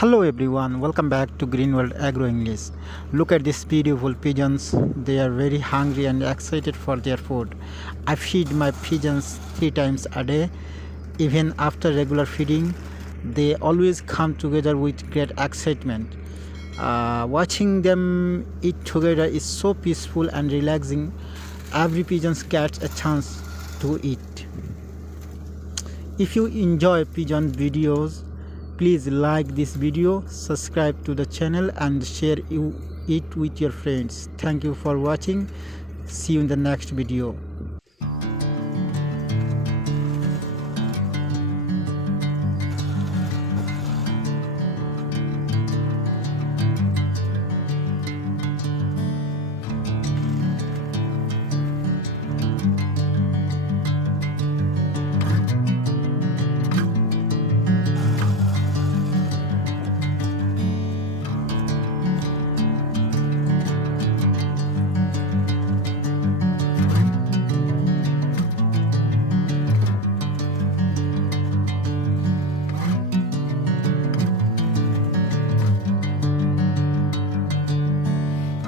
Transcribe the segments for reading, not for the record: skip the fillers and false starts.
Hello everyone, welcome back to Green World Agro English. Look at these beautiful pigeons. They are very hungry and excited for their food. I feed my pigeons 3 times a day. Even after regular feeding, they always come together with great excitement. Watching them eat together is so peaceful and relaxing. Every pigeon gets a chance to eat. If you enjoy pigeon videos, please like this video, subscribe to the channel and share it with your friends. Thank you for watching. See you in the next video.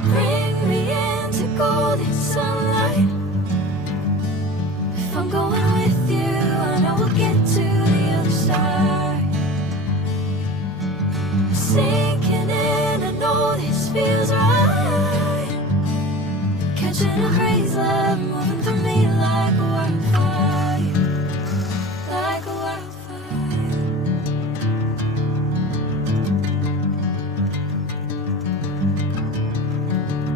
Bring me into golden sunlight. If I'm going with you, I know we'll get to the other side. Sinking in, I know this feels right. Catching a breeze, love moving through me like a